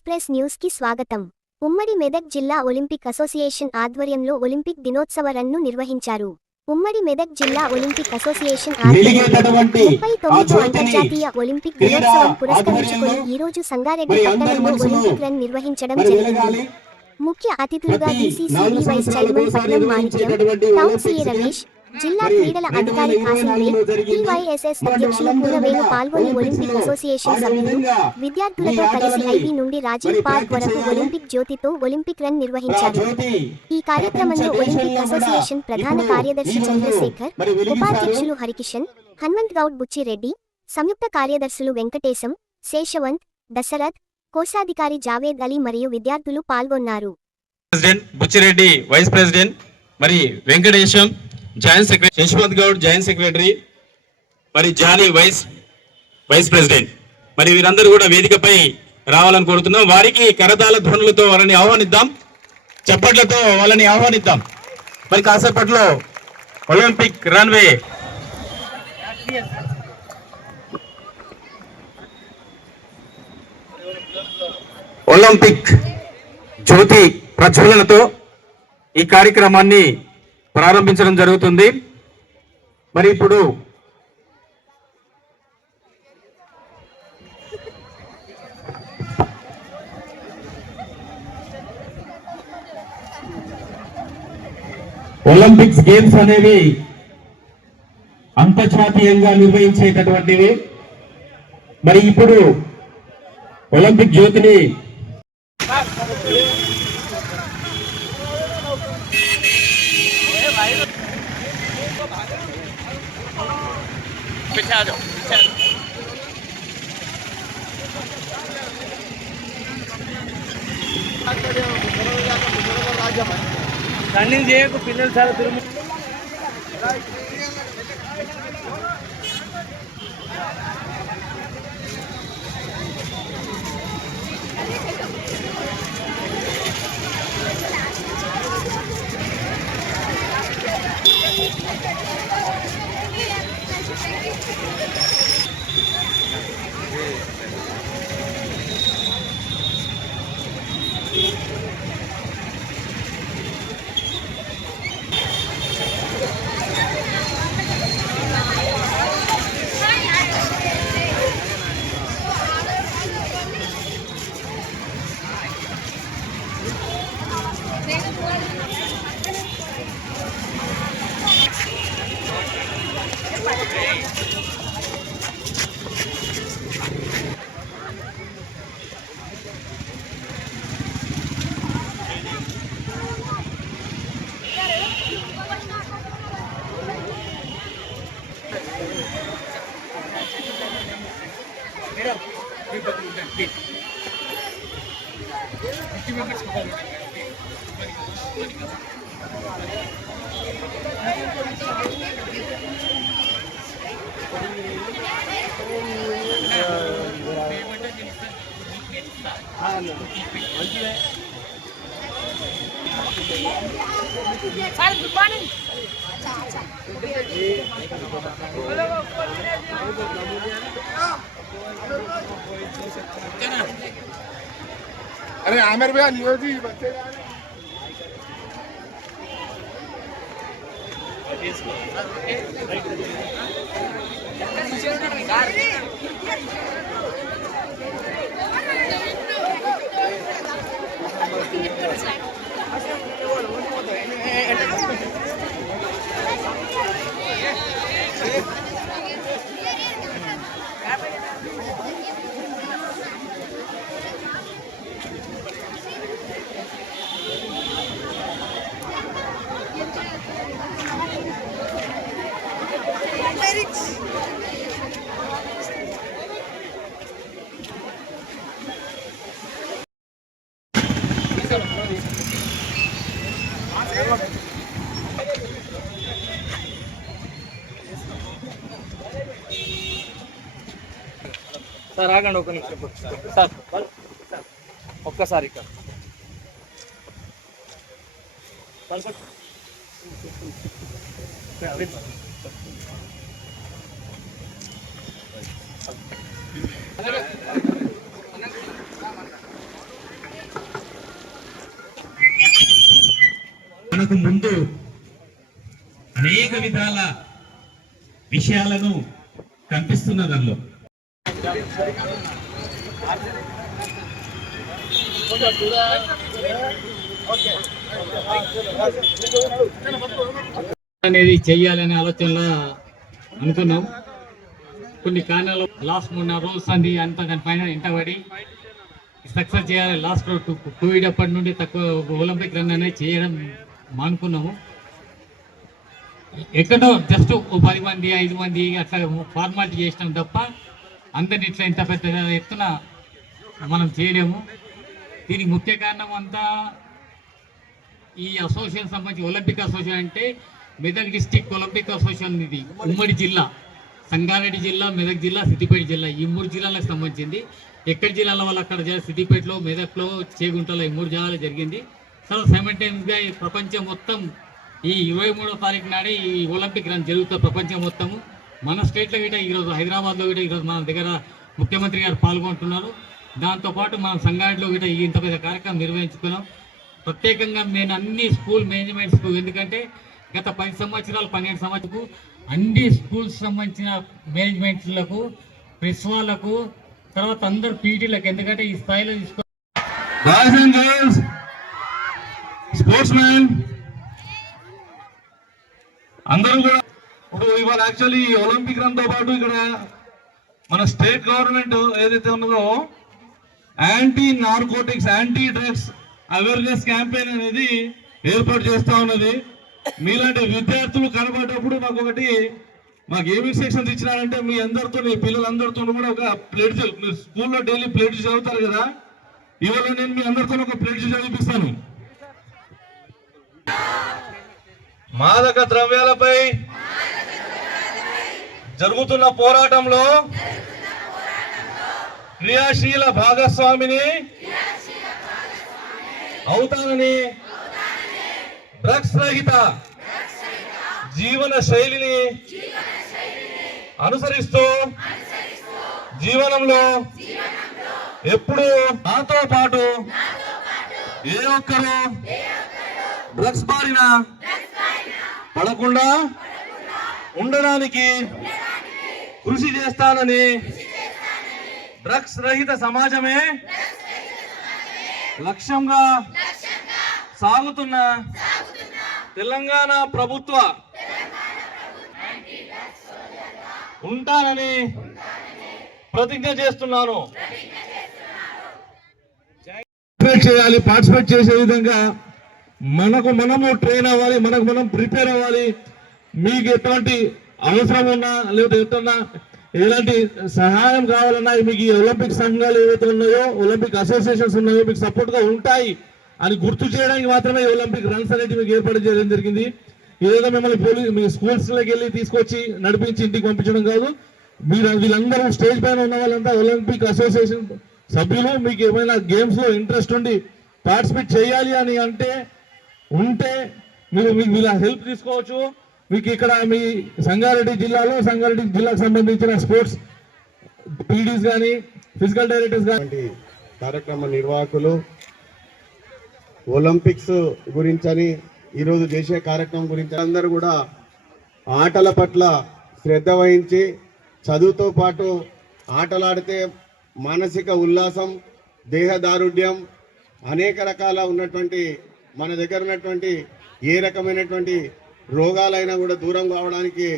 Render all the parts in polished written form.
Express news కి స్వాగతం. ఉమ్మడి మెదక్ జిల్లా ఒలింపిక్ అసోసియేషన్ ఆధ్వర్యంలో ఒలింపిక్ దినోత్సవ రన్ను నిర్వహించారు. ఉమ్మడి మెదక్ జిల్లా ఒలింపిక్ అసోసియేషన్ ఆధ్వర్యంలో 39వ అంతర్జాతీయ ఒలింపిక్ దినోత్సవం పురస్కరించుకొని ఈరోజు సంగారెడ్డి పట్టణంలో ఒలింపిక్ రన్ నిర్వహించడం జరిగింది. ముఖ్య అతిథులుగా బీసీసీబీ వైస్ చైర్మన్ పట్నం మాణిక్యం, టౌన్ సీఏ రమేష్, జిల్లా క్రీడల అధికారి కాసింబేగ్, టీవైఎస్ఎస్ అధ్యక్షులు కూనవేణు పాల్గొని ఒలింపిక్ అసోసియేషన్ సభ్యులు, విద్యార్థులతో కలిసి ఐబీ నుండి రాజీవ్ పార్క్ వరకు ఒలింపిక్ జ్యోతితో ఒలింపిక్ రన్ నిర్వహించారు. ఈ కార్యక్రమంలో ఒలింపిక్ అసోసియేషన్ ప్రధాన కార్యదర్శి చంద్రశేఖర్, ఉపాధ్యక్షులు హరికిషన్, హన్మంత్ గౌడ్ బుచ్చిరెడ్డి, సంయుక్త కార్యదర్శులు వెంకటేశం, శేషవంత్, దశరథ్, కోశాధికారి జావేద్ అలీ మరియు విద్యార్థులు పాల్గొన్నారు. ప్రెసిడెంట్ బుచ్చిరెడ్డి వైస్ ప్రెసిడెంట్, మరి Venkatesham joint secretary, Sheshavanth Goud joint secretary, మరి జానీ వైస్ ప్రెసిడెంట్, మరి వీరందరూ కూడా వేదికపై రావాలని కోరుతున్నాం. వారికి కరతాళ ధ్వనులతో వాళ్ళని ఆహ్వానిద్దాం, చప్పట్లతో వాళ్ళని ఆహ్వానిద్దాం. మరి కాసేపట్లో ఒలింపిక్ రన్వే ఒలింపిక్ జ్యోతి ప్రజ్వలనతో ఈ కార్యక్రమాన్ని ప్రారంభించడం జరుగుతుంది. మరి ఇప్పుడు ఒలింపిక్స్ గేమ్స్ అనేవి అంతర్జాతీయంగా నిర్వహించేటటువంటివి. మరి ఇప్పుడు ఒలింపిక్ జ్యోతిని రన్నింగ్ చేయకు పిల్లలు చాలా దూరం. Sir, good morning. अरे आमिर भैया लियो जी बच्चे సార్ ఆగండి ఒక నిమిషం సార్, ఒక్కసారి ఇక్కడ మనకు ముందు అనేక విధాల విషయాలను కనిపిస్తున్న దానిలో అనేది చెయ్యాలనే ఆలోచనలో అనుకున్నాం. కొన్ని కారణాలు లాస్ట్ మొన్న రూల్స్ అంది అంతా దానిపైన ఇంటబడి సక్సెస్ చేయాలి. లాస్ట్ కోవిడ్ అప్పటి నుండి తక్కువ ఒలింపిక్ రన్ అనేది చేయడం మానుకున్నాము. ఎక్కడో జస్ట్ 10 మంది 5 మంది అట్లా ఫార్మాలిటీ చేసినాం తప్ప అందరిని ఇట్లా ఇంత పెద్ద ఎత్తున మనం చేయలేము. దీనికి ముఖ్య కారణం అంతా ఈ అసోసియేషన్ సంబంధించి ఒలింపిక్ అసోసియేషన్ అంటే మెదక్ డిస్టిక్ ఒలింపిక్ అసోసియేషన్. ఇది ఉమ్మడి జిల్లా, సంగారెడ్డి జిల్లా, మెదక్ జిల్లా, సిద్దిపేట జిల్లా, ఈ 3 జిల్లాలకు సంబంధించింది. ఎక్కడి జిల్లాల వాళ్ళు అక్కడ సిద్దిపేటలో, మెదక్లో, చేగుంటలో ఈ 3 జిల్లాలో జరిగింది. సో సైమల్టేనియస్గా ఈ ప్రపంచం మొత్తం ఈ 23వ తారీఖు నాడే ఈ ఒలింపిక్ రన్ జరుగుతుంది ప్రపంచం మొత్తము. మన స్టేట్లో గిట ఈరోజు హైదరాబాద్లో గిట ఈరోజు మన దగ్గర ముఖ్యమంత్రి గారు పాల్గొంటున్నారు. దాంతోపాటు మనం సంగారెడ్డిలో గిట ఇంత పెద్ద కార్యక్రమం నిర్వహించుకున్నాం. ప్రత్యేకంగా నేను అన్ని స్కూల్ మేనేజ్మెంట్స్కు, ఎందుకంటే గత 10 సంవత్సరాలు 12 సంవత్సరాలకు అన్ని స్కూల్స్ సంబంధించిన మేనేజ్మెంట్లకు, ప్రెస్ వాళ్ళకు, తర్వాత అందరు పీటీలకు, ఎందుకంటే ఈ స్థాయిలో తీసుకో boys and girls, sports man అందరూ కూడా ఇప్పుడు ఇవాళ యాక్చువల్లీ ఒలింపిక్ రన్ తో పాటు ఇక్కడ మన స్టేట్ గవర్నమెంట్ ఏదైతే ఉన్నదో anti narcotics, anti drugs awareness campaign అనేది ఏర్పాటు చేస్తా ఉన్నది. మీలాంటి విద్యార్థులు కనబడేటప్పుడు మాకు ఏమి సెక్షన్స్ ఇచ్చినారంటే మీ అందరితో, మీ పిల్లలందరితో కూడా ఒక ప్లేట్, మీరు స్కూల్లో డైలీ ప్లేట్ చదువుతారు కదా, ఇవాళ నేను మీ అందరితో ఒక ప్లేట్ చదివిపిస్తాను. మాదక ద్రవ్యాలపై జరుగుతున్న పోరాటంలో క్రియాశీల భాగస్వామిని అవుతానని, డ్రగ్స్ రహిత జీవన శైలిని అనుసరిస్తూ జీవనంలో ఎప్పుడు నాతో పాటు ఏ ఒక్కరూ డ్రగ్స్ బారిన పడకుండా ఉండడానికి కృషి చేస్తానని, డ్రగ్స్ రహిత సమాజమే లక్ష్యంగా సాగుతున్న తెలంగాణ ప్రభుత్వ ఉంటానని ప్రతిజ్ఞ చేస్తున్నాను. పార్టిసిపేట్ చేసే విధంగా మనము ట్రైన్ అవ్వాలి, మనం ప్రిపేర్ అవ్వాలి. మీకు ఎటువంటి అవసరం ఉన్నా, లేకపోతే ఎలాంటి సహాయం కావాలన్నా మీకు ఈ ఒలింపిక్ సంఘాలు ఏవైతే ఉన్నాయో, ఒలింపిక్ అసోసియేషన్స్ ఉన్నాయో మీకు సపోర్ట్ గా ఉంటాయి అని గుర్తు చేయడానికి మాత్రమే ఒలింపిక్ రన్స్ అనేది మీకు ఏర్పాటు చేయడం జరిగింది. ఏదో మిమ్మల్ని మీ స్కూల్స్లోకి వెళ్ళి తీసుకొచ్చి నడిపించి ఇంటికి పంపించడం కాదు. వీళ్ళందరూ స్టేజ్ పైన ఉన్న వాళ్ళంతా ఒలింపిక్ అసోసియేషన్ సభ్యులు. మీకు ఏమైనా గేమ్స్ లో ఇంట్రెస్ట్ ఉండి పార్టిసిపేట్ చేయాలి అని ఉంటే మీరు వీళ్ళ హెల్ప్ తీసుకోవచ్చు. మీకు ఇక్కడ మీ సంగారెడ్డి జిల్లాకు సంబంధించిన స్పోర్ట్స్ పీడీస్ కానీ, ఫిజికల్ డైరెక్టర్స్ కానీ, కార్యక్రమ నిర్వాహకులు, ఒలింపిక్స్ గురించని ఈరోజు చేసే కార్యక్రమం గురించి అందరూ కూడా ఆటల పట్ల శ్రద్ధ వహించి, చదువుతో పాటు ఆటలాడితే మానసిక ఉల్లాసం, దేహదారుఢ్యం, అనేక రకాల ఉన్నటువంటి మన దగ్గర ఉన్నటువంటి ఏ రకమైనటువంటి రోగాలైనా కూడా దూరం కావడానికి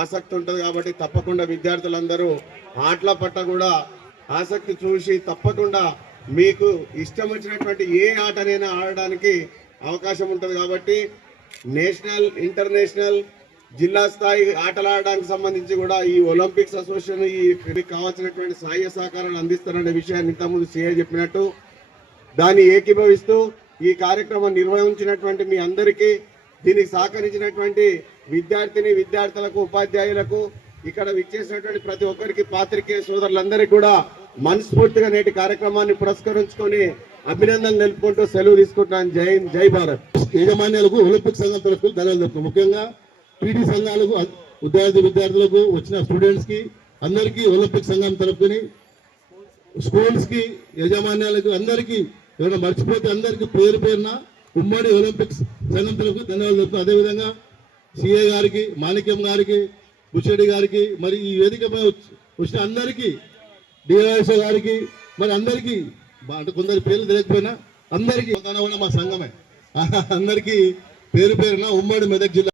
ఆసక్తి ఉంటుంది. కాబట్టి తప్పకుండా విద్యార్థులందరూ ఆటల పట్ల కూడా ఆసక్తి చూసి తప్పకుండా మీకు ఇష్టం వచ్చినటువంటి ఏ ఆటనైనా ఆడడానికి అవకాశం ఉంటుంది. కాబట్టి నేషనల్, ఇంటర్నేషనల్, జిల్లా స్థాయి ఆటలు ఆడడానికి సంబంధించి కూడా ఈ ఒలింపిక్స్ అసోసియేషన్ ఈ కావాల్సినటువంటి సహాయ సహకారాలు అందిస్తారనే విషయాన్ని ఇంతకుముందు సిఐ చెప్పినట్టు దాన్ని ఏకీభవిస్తూ ఈ కార్యక్రమం నిర్వహించినటువంటి మీ అందరికీ, దీనికి సహకరించినటువంటి విద్యార్థులకు, ఉపాధ్యాయులకు, ఇక్కడ విచ్చేసినటువంటి ప్రతి ఒక్కరికి, పాత్రికేయ సోదరులందరికీ కూడా మనస్ఫూర్తిగా నేటి కార్యక్రమాన్ని పురస్కరించుకొని అభినందనలు తెలుపుకుంటూ సెలవు తీసుకుంటున్నాను. జై హింద్, జై భారత్. యాజమాన్యాలకు, ఒలింపిక్ సంఘం తరఫున ధన్యవాదాలు చెప్తున్నాం. ముఖ్యంగా పీటీ సంఘాలకు, విద్యార్థులకు, వచ్చిన స్టూడెంట్స్ కి అందరికీ, ఒలింపిక్ సంఘం తరఫుని, స్కూల్స్ కి, యాజమాన్యాలకు అందరికీ, ఏమైనా మర్చిపోతే అందరికీ పేరున ఉమ్మడి ఒలింపిక్స్ సంఘం తరఫున ధన్యవాదాలు చెప్తున్నాను. అదేవిధంగా సిఏ గారికి, మాణిక్యం గారికి, బుచ్చిరెడ్డి గారికి, మరి ఈ వేదికపై వచ్చిన అందరికీ, డివైఎస్ఓ గారికి, మరి అందరికీ అంటే కొందరి పేర్లు తెలియకపోయినా అందరికీ కూడా మా సంఘమే అందరికీ పేరు పేరున ఉమ్మడి మెదక్ జిల్లా